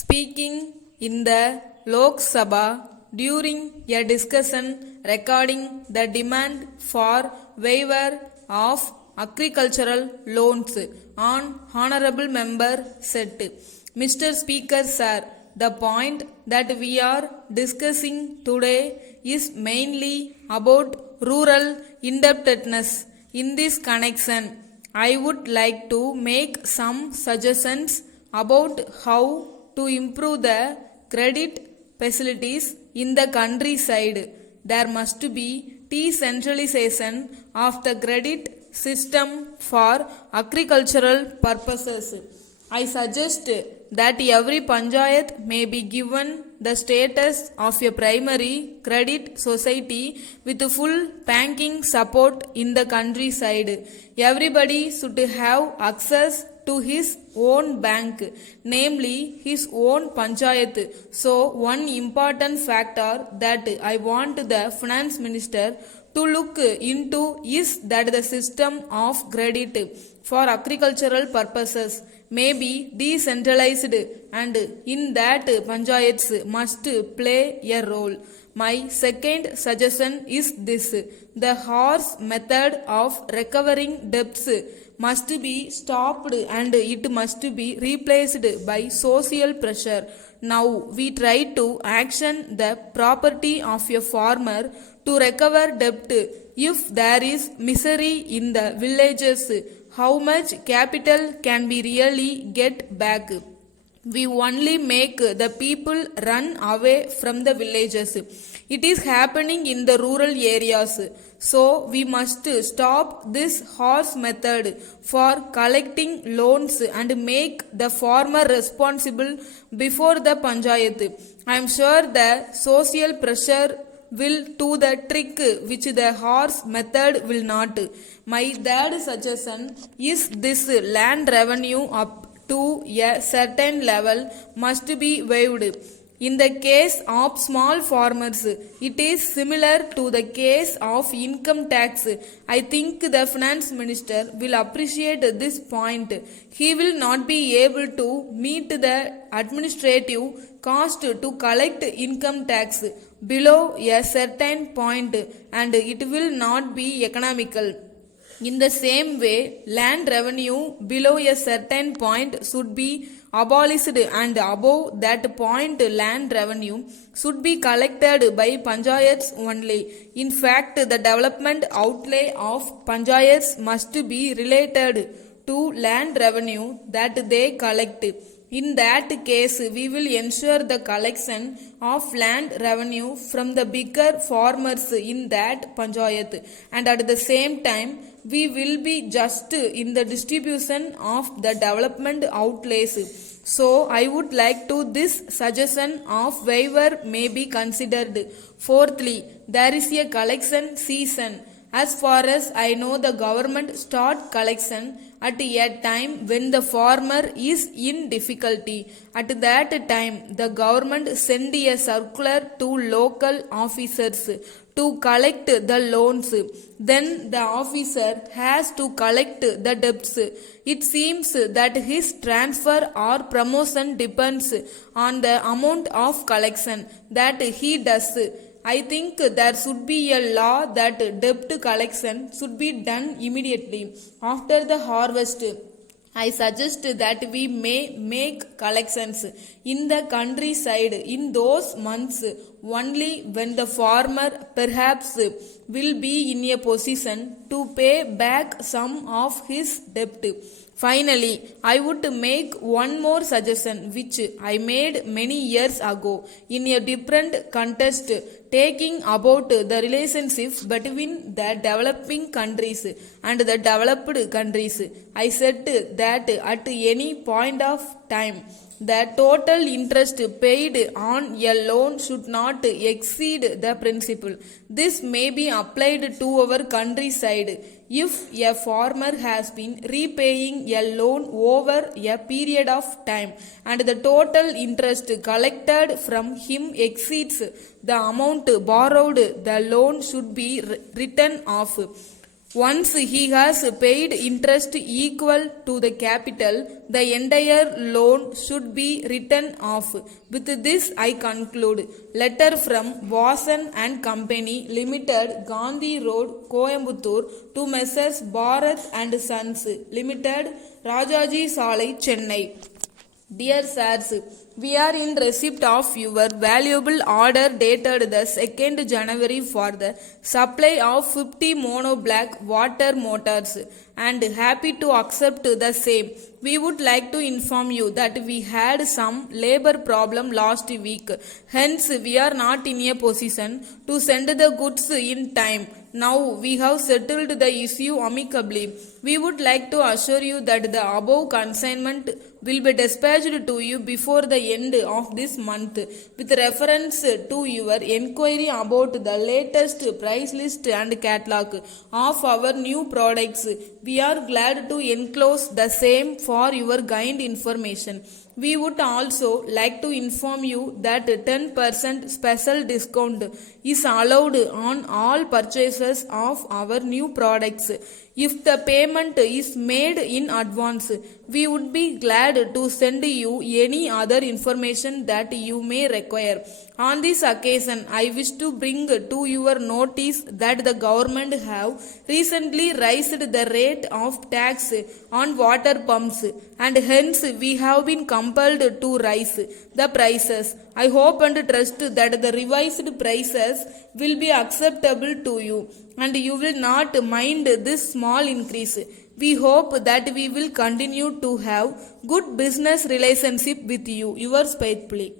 Speaking in the Lok Sabha during a discussion regarding the demand for waiver of agricultural loans, on Honorable Member said, Mr. Speaker Sir, the point that we are discussing today is mainly about rural indebtedness. In this connection, I would like to make some suggestions about how to improve the credit facilities in the countryside. There must be decentralization of the credit system for agricultural purposes. I suggest that every panchayat may be given the status of a primary credit society with full banking support in the countryside. Everybody should have access to his own bank, namely his own panchayat. So one important factor that I want the finance minister to look into is that the system of credit for agricultural purposes may be decentralized, and in that panchayats must play a role. My second suggestion is this: the horse method of recovering debts must be stopped and it must be replaced by social pressure. Now we try to action the property of a farmer to recover debt. If there is misery in the villages, how much capital can we really get back? We only make the people run away from the villages. It is happening in the rural areas. So we must stop this horse method for collecting loans and make the farmer responsible before the panchayat. I am sure the social pressure will do the trick which the horse method will not. My third suggestion is this: land revenue up to a certain level must be waived. In the case of small farmers, it is similar to the case of income tax. I think the finance minister will appreciate this point. He will not be able to meet the administrative cost to collect income tax below a certain point, and it will not be economical. In the same way, land revenue below a certain point should be abolished, and above that point land revenue should be collected by panchayats only. In fact, the development outlay of panchayats must be related to land revenue that they collect. In that case, we will ensure the collection of land revenue from the bigger farmers in that panchayat, and at the same time we will be just in the distribution of the development outlays. So I would like to this suggestion of waiver may be considered. Fourthly, there is a collection season. As far as I know, the government start collection at a time when the farmer is in difficulty. At that time, the government send a circular to local officers to collect the loans. Then the officer has to collect the debts. It seems that his transfer or promotion depends on the amount of collection that he does. I think there should be a law that debt collection should be done immediately after the harvest. I suggest that we may make collections in the countryside in those months only when the farmer perhaps will be in a position to pay back some of his debt. Finally, I would make one more suggestion which I made many years ago in a different context, taking about the relationship between the developing countries and the developed countries. I said that at any point of time, the total interest paid on a loan should not exceed the principal. This may be applied to our countryside. If a farmer has been repaying a loan over a period of time and the total interest collected from him exceeds the amount borrowed, the loan should be written off. Once he has paid interest equal to the capital, the entire loan should be written off. With this, I conclude. Letter from Vasan and Company Limited, Gandhi Road, Coimbatore, to Messrs. Bharat and Sons Limited, Rajaji Salai, Chennai. Dear sirs, we are in receipt of your valuable order dated the 2nd January for the supply of 50 mono black water motors and happy to accept the same. We would like to inform you that we had some labor problem last week. Hence, we are not in a position to send the goods in time. Now we have settled the issue amicably. We would like to assure you that the above consignment will be dispatched to you before the end of this month. With reference to your enquiry about the latest price list and catalog of our new products, we are glad to enclose the same for your kind information. We would also like to inform you that 10% special discount is allowed on all purchases of our new products. If the payment is made in advance, we would be glad to send you any other information that you may require. On this occasion, I wish to bring to your notice that the government have recently raised the rate of tax on water pumps, and hence we have been compelled to raise the prices. I hope and trust that the revised prices will be acceptable to you and you will not mind this small increase. We hope that we will continue to have good business relationship with you. Yours faithfully.